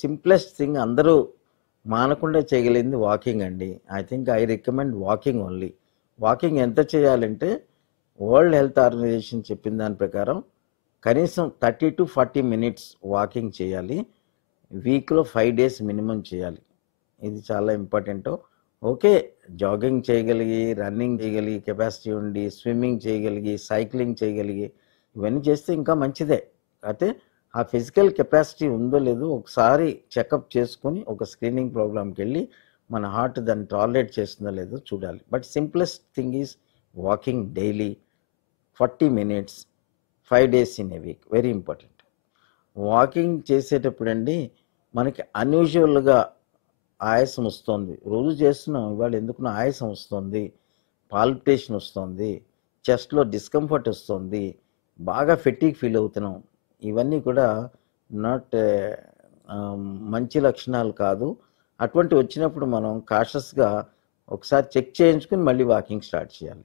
Simplest thing అందరూ మానకుండా చేయగలిగింది walking అండి. I recommend walking only. Walking ఎంత చేయాలంటే వరల్డ్ హెల్త్ ఆర్గనైజేషన్ చెప్పిన దాని ప్రకారం కనీసం 30-40 మినిట్స్ వాకింగ్ చేయాలి. వీక్లో 5 డేస్ మినిమం చేయాలి. ఇది చాలా ఇంపార్టెంట్. ఓకే, జాగింగ్ చేయగలిగి, రన్నింగ్ చేయగలిగి కెపాసిటీ ఉండి, స్విమ్మింగ్ చేయగలిగి, సైక్లింగ్ చేయగలిగి ఇవన్నీ చేస్తే ఇంకా మంచిదే. అయితే ఆ ఫిజికల్ కెపాసిటీ ఉందో లేదో ఒకసారి చెకప్ చేసుకొని ఒక స్క్రీనింగ్ ప్రోగ్రామ్కి వెళ్ళి మన హార్ట్ దాన్ని టాలరేట్ చేస్తుందో లేదో చూడాలి. But simplest thing is walking daily 40 minutes 5 days in a week. Very important. Walking చేసేటప్పుడు అండి మనకి అన్యూజువల్గా ఆయాసం వస్తుంది. రోజు చేస్తున్నాం, ఇవాళ ఎందుకు ఆయాసం వస్తుంది, పాల్పిటేషన్ వస్తుంది, చెస్ట్లో డిస్కంఫర్ట్ వస్తుంది, బాగా ఫెటీగ్ ఫీల్ అవుతున్నాం. ఇవన్నీ కూడా నాట్ మంచి లక్షణాలు కాదు. అటువంటి వచ్చినప్పుడు మనం కాషస్గా ఒకసారి చెక్ చేయించుకుని మళ్ళీ వాకింగ్ స్టార్ట్ చేయాలి.